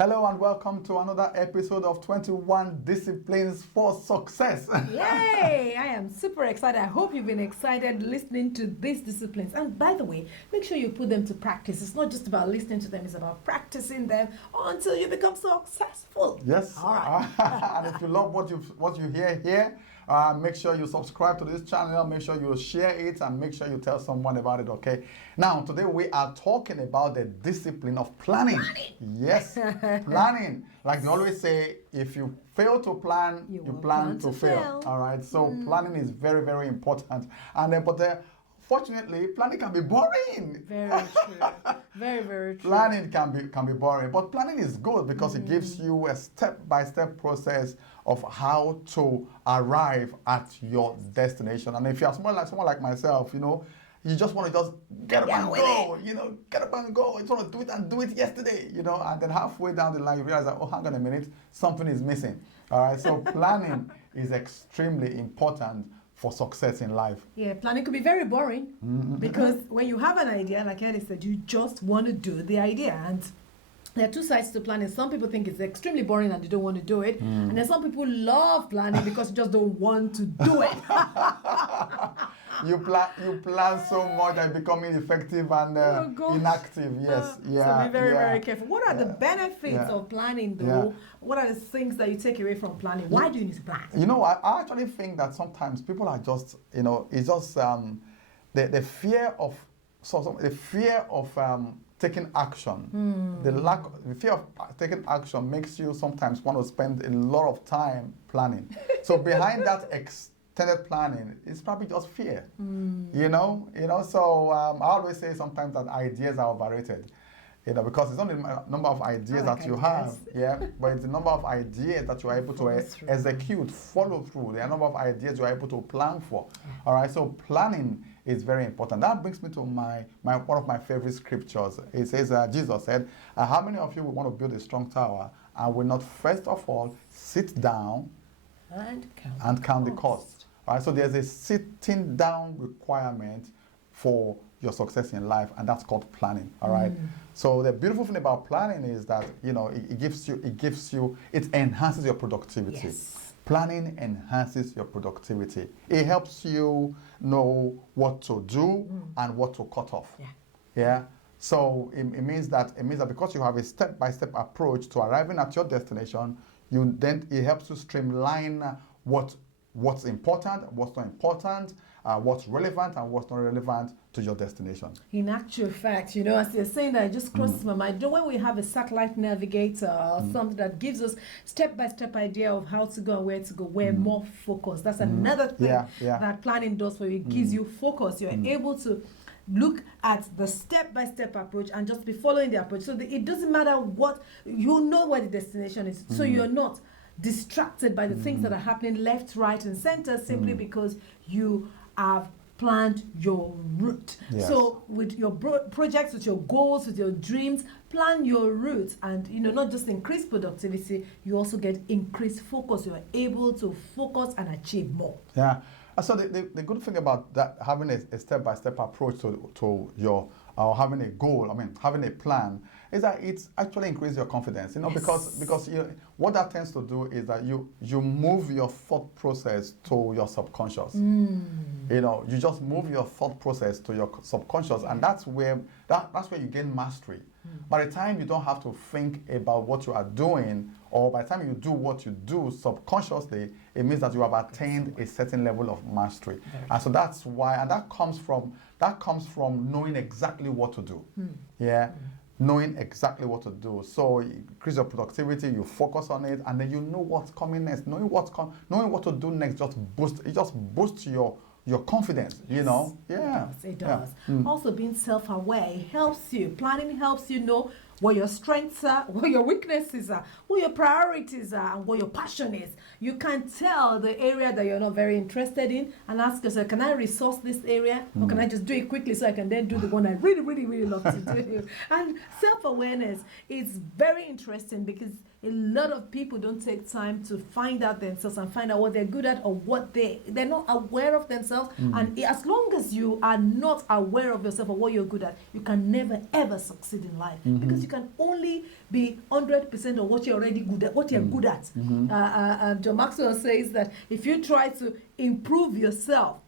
Hello and welcome to another episode of 21 Disciplines for Success. Yay! I am super excited. I hope you've been excited listening to these disciplines. And by the way, make sure you put them to practice. It's not just about listening to them, it's about practicing them until you become successful. Yes. All right. And if you love what you hear here, make sure you subscribe to this channel, make sure you share it, and make sure you tell someone about it, okay? Now, today we are talking about the discipline of planning. Yes, planning. Like they always say, if you fail to plan, you plan to fail. All right, so planning is very, very important. And then, fortunately, planning can be boring. Very true. Very, very true. Planning can be boring, but planning is good because it gives you a step-by-step process of how to arrive at your destination. And if you're someone like myself, you just want to just get up and go, get up and go. You just want to do it and do it yesterday, and then halfway down the line, you realize that, oh, hang on a minute, something is missing. All right, so planning is extremely important for success in life. Yeah, planning could be very boring because when you have an idea, like Eddie said, you just want to do the idea. And there are two sides to planning. Some people think it's extremely boring and they don't want to do it. And then some people love planning because you just don't want to do it. You plan so much and become ineffective and inactive. Yes, So be very, very careful. What are the benefits of planning, though? What are the things that you take away from planning? Why do you need to plan? I actually think that sometimes people are just, it's just the fear of taking action. The fear of taking action makes you sometimes want to spend a lot of time planning. So behind that extended planning, it's probably just fear. So I always say sometimes that ideas are overrated. Because it's not the number of ideas that you have, but it's the number of ideas that you are able to execute, follow through. The number of ideas you are able to plan for. All right, so planning is very important. That brings me to one of my favorite scriptures. It says, Jesus said, how many of you will want to build a strong tower and will not first of all sit down and count the cost? All right, so there's a sitting down requirement for your success in life, and that's called planning. All right. So the beautiful thing about planning is that it enhances your productivity. Yes. Planning enhances your productivity. It helps you know what to do and what to cut off. Yeah. So it means that because you have a step-by-step approach to arriving at your destination, it helps you streamline what's important, what's not important, what's relevant and what's not relevant to your destination. In actual fact, as you're saying that, it just crosses my mind. When we have a satellite navigator or something that gives us step-by-step idea of how to go and where to go, we're more focused. That's another thing that planning does for you. It gives you focus. You're able to look at the step-by-step approach and just be following the approach. So it doesn't matter what, where the destination is. So you're not distracted by the things that are happening left, right, and center simply because you have planned your route. Yes. So with your projects, with your goals, with your dreams, plan your route, and not just increase productivity, you also get increased focus. You are able to focus and achieve more. Yeah. So the good thing about that, having a step-by-step approach to your having a goal, having a plan, is that it actually increases your confidence. Because what that tends to do is that you move your thought process to your subconscious. You just move your thought process to your subconscious, and that's where you gain mastery. By the time you don't have to think about what you are doing, or by the time you do what you do subconsciously, it means that you have attained a certain level of mastery. And so that's why, and that comes from knowing exactly what to do. Knowing exactly what to do. So you increase your productivity, you focus on it, and then you know what's coming next. Knowing what to do next just boosts your confidence, It does. Also, being self-aware helps you. Planning helps you know what your strengths are, what your weaknesses are, what your priorities are, and what your passion is. You can tell the area that you're not very interested in and ask yourself, can I resource this area? Or can I just do it quickly so I can then do the one I really, really, really love to do? And self-awareness is very interesting because a lot of people don't take time to find out themselves and find out what they're good at or what they're not aware of themselves. And as long as you are not aware of yourself or what you're good at, you can never ever succeed in life because you can only be 100% of what you're already good at, what you're good at. John Maxwell says that if you try to improve yourself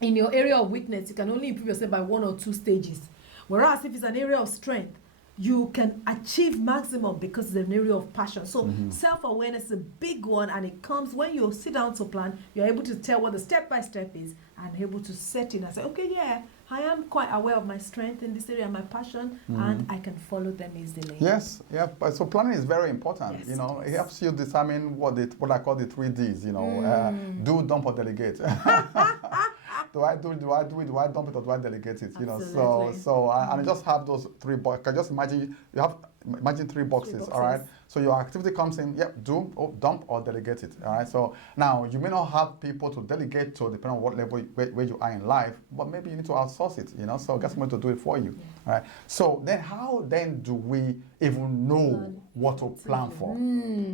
in your area of weakness, you can only improve yourself by 1 or 2 stages. Whereas if it's an area of strength, you can achieve maximum because it's an area of passion. So self-awareness is a big one, and it comes when you sit down to plan, you're able to tell what the step-by-step is and able to set in and say, okay, yeah, I am quite aware of my strength in this area, my passion, and I can follow them easily. Yes, yeah. But so planning is very important. Yes, you know, it it helps you determine what I call the 3 Ds. You know, do, dump, or delegate. Do I dump it, or do I delegate it? You know, and I just have those 3 boxes. Can just imagine imagine 3 boxes. All right. So your activity comes in. Yep, do, dump, or delegate it. All right. So now you may not have people to delegate to, depending on what level where you are in life, but maybe you need to outsource it. You know, so get someone to do it for you. All right. So then, how then do we even know what to plan for?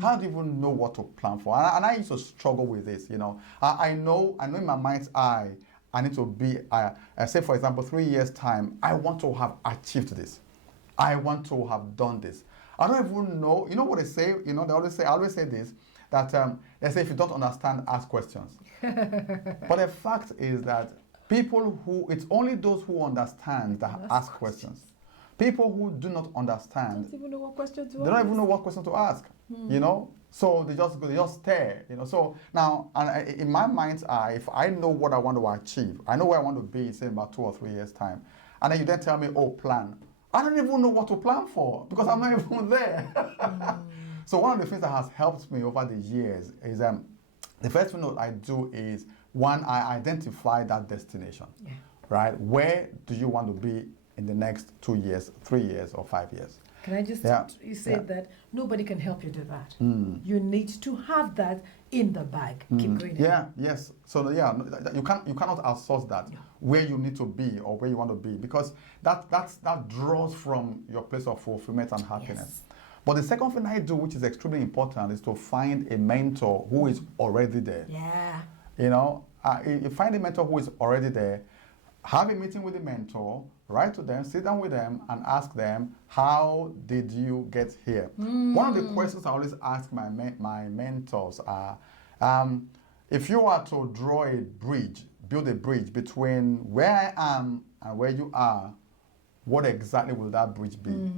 How do you even know what to plan for? And I used to struggle with this. You know, I know in my mind's eye, I need to be, say for example, 3 years time, I want to have achieved this. I want to have done this. I don't even know, you know what they say, you know, I always say this, that they say if you don't understand, ask questions. But the fact is that it's only those who understand that ask questions. People who do not understand, Don't even know what question to they don't even know what question to ask, you know? So they just stare, you know. So now, and in my mind's eye, if I know what I want to achieve, I know where I want to be, say, in about 2 or 3 years' time, and then you then tell me, oh, plan. I don't even know what to plan for because I'm not even there. So one of the things that has helped me over the years is the first thing that I do is, one, I identify that destination, right? Where do you want to be in the next 2 years, 3 years, or 5 years? Can I just, you said that nobody can help you do that. You need to have that in the bag. Keep going. Yes. So you cannot outsource that where you need to be or where you want to be, because that draws from your place of fulfillment and happiness. But the second thing I do, which is extremely important, is to find a mentor who is already there. Yeah. You know, you find a mentor who is already there, have a meeting with the mentor, write to them, sit down with them, and ask them, how did you get here? One of the questions I always ask my mentors are, if you are to build a bridge between where I am and where you are, what exactly will that bridge be?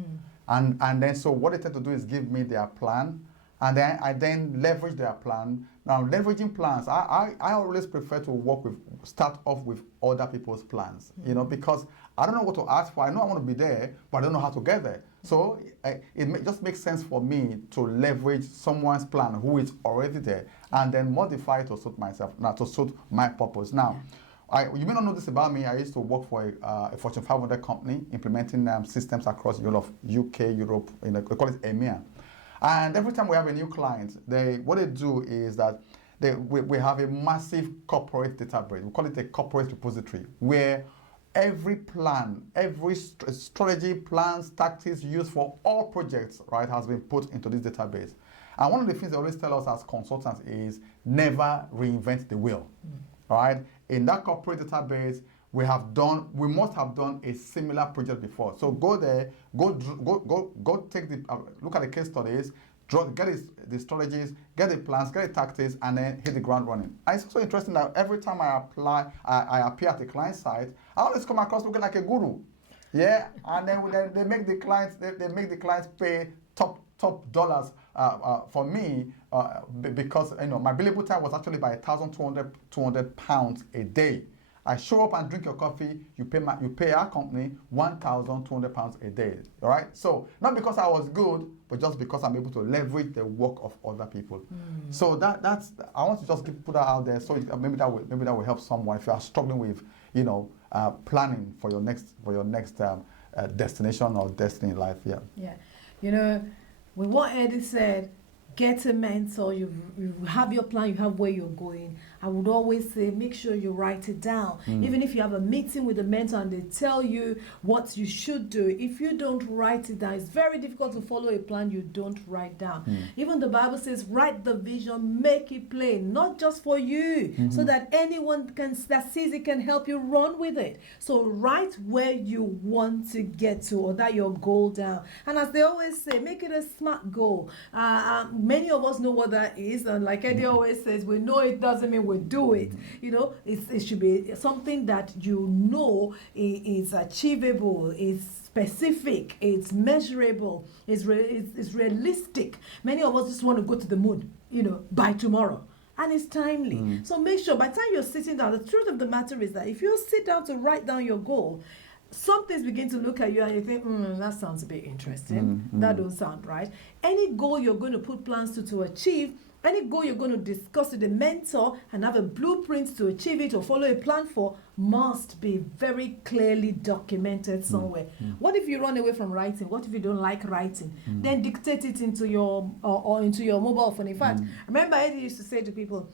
And then so what they tend to do is give me their plan, and then I leverage their plan. Now, leveraging plans, I always prefer to start off with other people's plans, you know, because I don't know what to ask for. I know I want to be there, but I don't know how to get there. So it just makes sense for me to leverage someone's plan who is already there and then modify it to suit myself, to suit my purpose. Now, you may not know this about me. I used to work for a Fortune 500 company implementing systems across the whole of UK, Europe, we call it EMEA. And every time we have a new client, what they do is that we have a massive corporate database. We call it a corporate repository, where every plan, every strategy, plans, tactics used for all projects, right, has been put into this database. And one of the things they always tell us as consultants is never reinvent the wheel, right? In that corporate database, we must have done a similar project before. So go there, go take look at the case studies, get the strategies, get the plans, get the tactics, and then hit the ground running. And it's also interesting that every time I appear at the client site, I always come across looking like a guru. Yeah, and then they make the clients pay top dollars for me because my billable time was actually by 1,200 pounds a day. I show up and drink your coffee, you pay our company 1,200 pounds a day. All right? So not because I was good, but just because I'm able to leverage the work of other people. So that's I want to just put that out there. So maybe that will help someone if you are struggling with planning for your next destination or destiny in life. Yeah. With what Eddie said, get a mentor. You have your plan. You have where you're going, I would always say make sure you write it down. Even if you have a meeting with a mentor and they tell you what you should do, if you don't write it down, it's very difficult to follow a plan you don't write down. Even the Bible says, write the vision, make it plain, not just for you, so that anyone that sees it can help you run with it. So write where you want to get to, or that your goal down. And as they always say, make it a SMART goal. Many of us know what that is, and like Eddie always says, we know it doesn't mean we do it. You know, it should be something that you know is achievable, is specific, it's measurable, it's realistic. Many of us just want to go to the moon, you know, by tomorrow. And it's timely. So make sure by the time you're sitting down, the truth of the matter is that if you sit down to write down your goal, some things begin to look at you and you think, that sounds a bit interesting. That don't sound right. Any goal you're going to put plans to achieve, any goal you're going to discuss with a mentor and have a blueprint to achieve it or follow a plan for, must be very clearly documented somewhere. What if you run away from writing? What if you don't like writing? Then dictate it into your or into your mobile phone. In fact, remember Eddie used to say to people,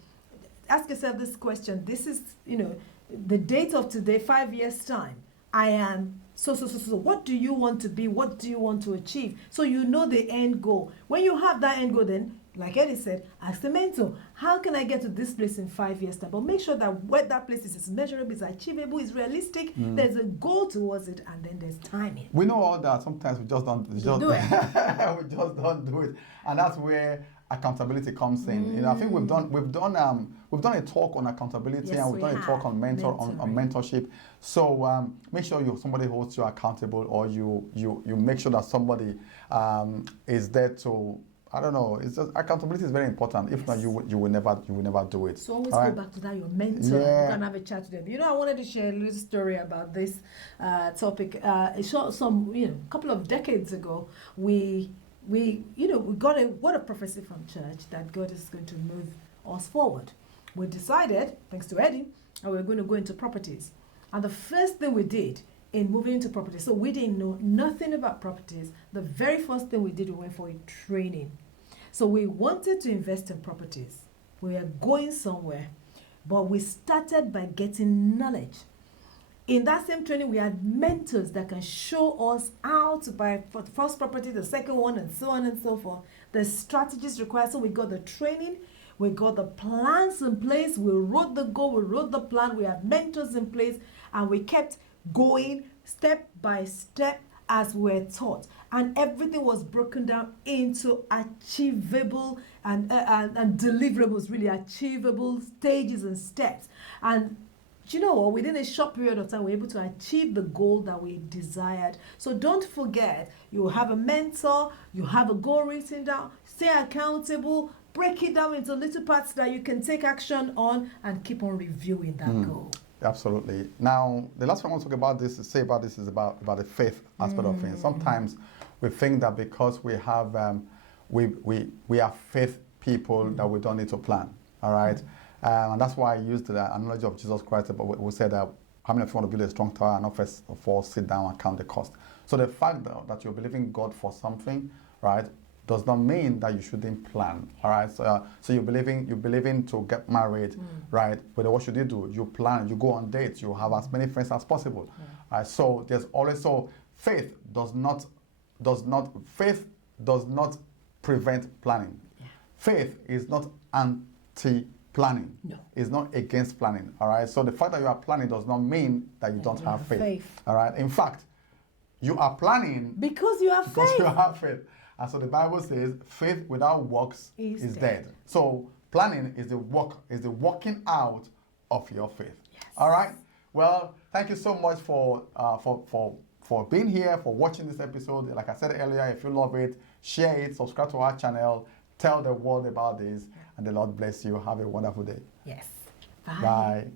ask yourself this question. This is, you know, the date of today, 5 years time. I am so. What do you want to be? What do you want to achieve? So you know the end goal. When you have that end goal, then, like Eddie said, ask the mentor, how can I get to this place in 5 years time? But make sure that where that place is measurable, is achievable, is realistic. There's a goal towards it, and then there's timing. We know all that. Sometimes we just don't do it. we just don't do it, and that's where accountability comes in. You know, I think we've done a talk on accountability, Yes, and we've done a talk on mentorship. So make sure somebody holds you accountable, or you make sure that somebody is there to. I don't know. It's just accountability is very important. If not, you will never do it. So always go back to that your mentor. You can have a chat with them. You know, I wanted to share a little story about this topic. A couple of decades ago, we got a word of prophecy from church that God is going to move us forward. We decided, thanks to Eddie, that we were going to go into properties. And the first thing we did in moving into properties, so we didn't know nothing about properties. The very first thing we did, we went for a training. So we wanted to invest in properties. We were going somewhere, but we started by getting knowledge. In that same training, we had mentors that can show us how to buy for the first property, the second one, and so on and so forth. The strategies required. So we got the training, we got the plans in place, we wrote the goal, we wrote the plan, we had mentors in place, and we kept going step by step as we're taught. And everything was broken down into achievable and deliverables, really achievable stages and steps. And you know what? Within a short period of time, we're able to achieve the goal that we desired. So don't forget, you have a mentor, you have a goal written down, stay accountable, break it down into little parts that you can take action on, and keep on reviewing that goal. Absolutely. Now, the last thing I want to talk about this is about the faith aspect of things. Sometimes we think that because we have we are faith people that we don't need to plan. All right. And that's why I used the analogy of Jesus Christ. But we said that how many of you want to build a strong tower and not first of all sit down and count the cost? So the fact that you're believing God for something, right, does not mean that you shouldn't plan. All right. So you're believing to get married, right? But what should you do? You plan. You go on dates. You have as many friends as possible. All right. So there's always faith does not prevent planning. Yeah. Faith is not anti-planning. No. It's not against planning. All right. So the fact that you are planning does not mean that you don't have faith. All right. In fact, you are planning because you have faith. And so the Bible says, faith without works is dead. So planning is the working out of your faith. Yes. All right. Well, thank you so much for being here, for watching this episode. Like I said earlier, if you love it, share it, subscribe to our channel, tell the world about this, and the Lord bless you. Have a wonderful day. Yes. Bye. Bye.